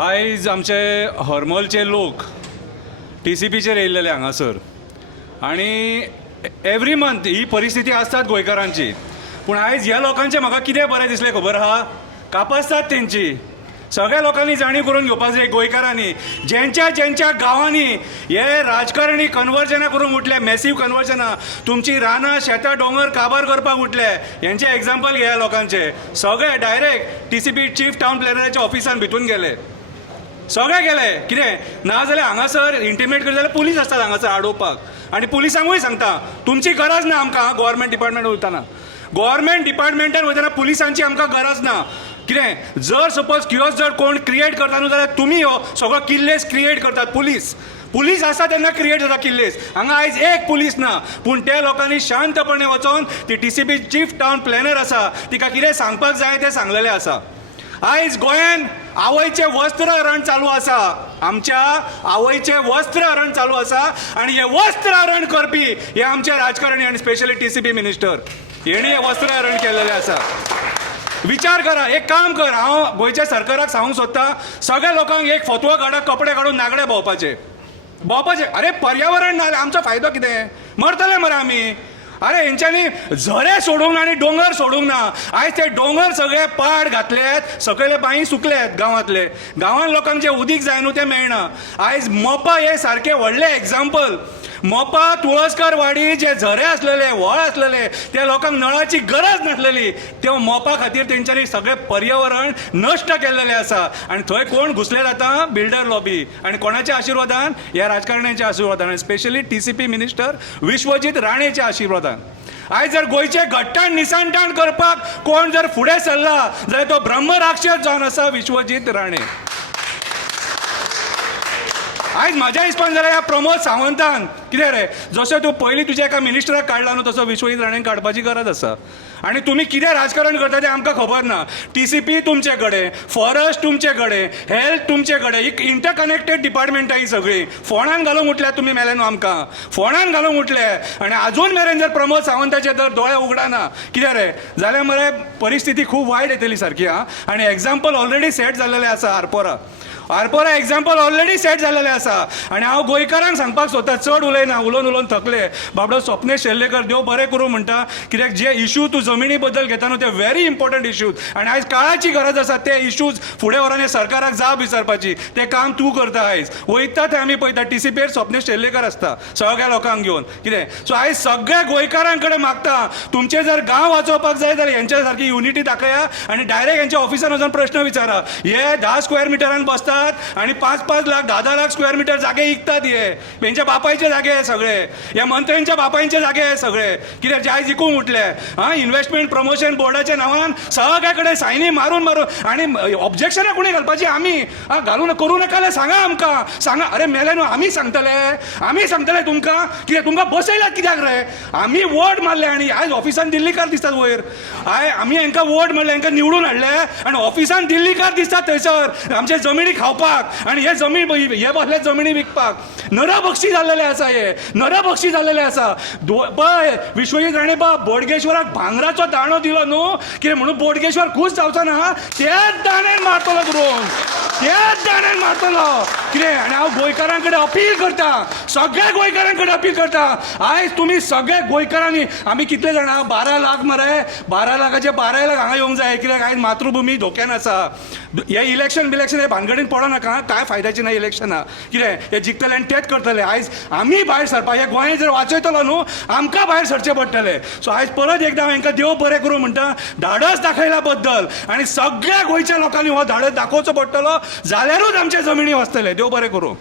आयज आमचे हरमलचे लोक TCPचेर येयल्लेले हांगासर आनी एवरी मंथ ही परिस्थिती आसतात गोंयकारांची. पूण आयज ह्या लोकांचें म्हाका कितें बरें दिसलें खबर आहा, कापासतात तेंची. सगळ्या लोकांनी जाणीव करून घेवपाक जाय गोंयकारांनी, ज्यांच्या गांवांनी हे राजकारणी कन्वर्जनां करूंक उठले, मॅसिव कन्वर्जनां, तुमची रानां शेतां डोंगर काबार करपाक उठले. हेंचे एग्जाम्पल घेया लोकांचे. सगळे डायरेक्ट TCP चीफ टावन प्लॅनराच्या ऑफिसान भितून गेले, सगळे गेले. कितें नाजाल्यार हांगासर इंटिमेट करता जाल्यार पुलीस आसतात हांगासर आडोवपाक. आनी पुलिसांकूय सांगता तुमची गरज ना आमकां. गव्हर्मेंट डिपार्टमेंट वयताना, गव्हर्मेंट डिपार्टमेंटान वयताना पुलिसांची आमकां गरज ना. कितें जर सपोज किओस जर कोण क्रिएट करता न्हू जाल्यार तुमी हो सगळो किल्लेस क्रिएट करतात. पुलीस आसा तेन्ना क्रिएट जाता किल्लेस. हांगा आयज एक पुलीस ना, पूण त्या लोकांनी शांतपणे वचोन ती TCP चीफ टावन प्लॅनर आसा तिका कितें सांगपाक जाय तें सांगलेलें आसा. आयज गोंयान आवयचें वस्त्र हरण चालू आसा, आमच्या आवयचें वस्त्र हरण चालू आसा. आनी हे वस्त्र हरण करपी हे आमचे राजकारणी आनी स्पेशली TCP मिनिस्टर हेणी हे वस्त्र हरण केलेलें आसा. विचार करा, एक काम कर, हांव गोंयच्या सरकाराक सांगूंक सोदता, सगळ्या लोकांक एक फतवो काडा, कपडे काडून नागडे भोंवपाचे. अरे पर्यावरण ना, आमचो फायदो कितें? मरतले मरे आमी. अरे हेंच्यांनी झरे सोडूंक ना आनी दोंगर सोडूंक ना. आयज ते दोंगर सगळे पाड घातलेत, सकयले बांय सुकल्यात गांवांतले. गांवांत लोकांक जे उदीक जाय न्हू तें मेळना. आयज मोपा हे सारके व्हडले एग्जाम्पल. मोपा तुळसकर वाडी जे झरे आसलेले, व्हळ आसलेले, त्या लोकांक नळाची गरज नासलेली, ते मोपा खातीर तेंच्यांनी सगळें पर्यावरण नश्ट केल्लेलें आसा. आनी थंय कोण घुसले जाता? Builder lobby. आनी कोणाच्या आशिर्वादान? ह्या राजकारण्यांच्या आशिर्वादान, आनी स्पेशली TCP मिनिस्टर विश्वजीत राणेच्या आशिर्वादान. आयज जर गोंयचे घट्टाण निसाणटाण करपाक कोण जर फुडें सरला जाल्यार तो ब्रह्मराक्षस जावन आसा विश्वजीत राणे. आयज म्हाज्या हिसपान जाल्यार ह्या प्रमोद सावंतान कितें रे, जसो तूं पयलीं तुज्या एका मिनिस्टराक काडला न्हू तसो विश्वजीत राणेन काडपाची गरज आसा. आनी तुमी कितें राजकारण करता तें आमकां खबर ना. TCP तुमचे कडेन, फॉरेस्ट तुमचे कडेन, हेल्थ तुमचे कडेन, एक इंटरकनेक्टेड डिपार्टमेंटां ही सगळीं. फोंडान घालूंक उठल्यात तुमी मेले न्हू आमकां, फोंडान घालूंक उठले. आनी आजून मेरेन जर प्रमोद सावंताचे जर दोळे उगडाना कितें रे जाल्यार मरे परिस्थिती खूब वायट येतली सारकी. आनी एग्जाम्पल ऑलरेडी सेट जाल्लेलें आसा. आरपोरा एग्जाम्पल ऑलरेडी सेट जाल्लेलें आसा. आनी हांव गोंयकारांक सांगपाक सोदता, चड उलयना, उलोवन थकले. बाबडो स्वप्नेश शेल्लेकर देव बरें करूं म्हणटा, कित्याक जे इश्यू तूं जमिनी बद्दल घेता न्हू ते व्हेरी इम्पॉर्टंट इश्यूज. आनी आयज काळाची गरज आसा ते इश्यूज फुडें व्हरोन हे सरकाराक जाप विचारपाची. तें काम तूं करता. आयज वयता थंय आमी पळयता TCPर स्वप्नेश शेल्लेकर आसता सगळ्या लोकांक घेवन. कितें सो आयज सगळ्या गोंयकारां कडेन मागता, तुमचे जर गांव वाचोवपाक जाय जाल्यार हेंच्या सारकी युनिटी दाखया आनी डायरेक्ट हेंच्या ऑफिसान वचून प्रश्न विचारा. हे 10 स्क्वेअर मिटरान बसतात आणि 5-5 लाख 10-10 लाख स्क्वेअर मीटर जागे विकतात. हेंच्या बापायचे जागे हे सगळे, या मंत्र्यांच्या बापायचे जागे हे सगळे. कित्याक जे आयज जिखूंक उठले. इन्व्हेस्टमेंट प्रमोशन बोर्डाच्या नांवान सगळ्या कडेन सायनी मारून आनी ऑब्जेक्शनां कोणी घालपाची? आमी घालून करूं नाका जाल्यार सांगा आमकां. सांगा. अरे मेले न्हू, आमी सांगतले तुमकां. कित्याक तुमकां बसयलात कित्याक रे? आमी वोट मारले आनी आयज ऑफिसान दिल्लीकार दिसतात वयर. आमी हांकां वोट मारले, हांकां निवडून हाडले आनी ऑफिसान दिल्लीकार दिसतात थंयसर आमचे जमिनी खावपाक आनी हे बसले जमिनी विकपाक. नरभक्षी जाल्लेले आसा. हे नरभक्षी जाल्लेले आसा. पळय विश्वजीत राणे बोडगेश्वराक भांगराचो दाणो दिलो न्हू, कितें म्हणून बोडगेश्वर खूश जावचो ना, त्याच दाण्यान मारतलो धरून, त्याच दाण्यान मारतलो. कितें आनी हांव गोंयकारां कडेन अपील करता, सगळ्या गोंयकारां कडेन अपील करता, आयज तुमी सगळ्या गोंयकारांनी, आमी कितले जाणा 12 लाख मरे, 12 लाखाचे 12 लाख हांगा येवंक जाय. कित्याक आयज मातृभुमी धोक्यान आसा. हे इलेक्शन हे भानगडीन पडो नाका. काय फायद्याची ना इलेक्शनां. कितें हे जिखतले आनी तेच करतले. आयज आमी भायर सरपा, हे गोंय जर वाचयतलो न्हू आमकां भायर सरचें पडटलें. सो आयज परत एकदां हांव हांकां देव बरें करूं म्हणटा धाडस दाखयल्या बद्दल. आनी सगळ्या गोंयच्या लोकांनी हो धाडस दाखोवचो पडटलो, जाल्यारूच आमचे जमिनी वचतले. देव बरें करूं.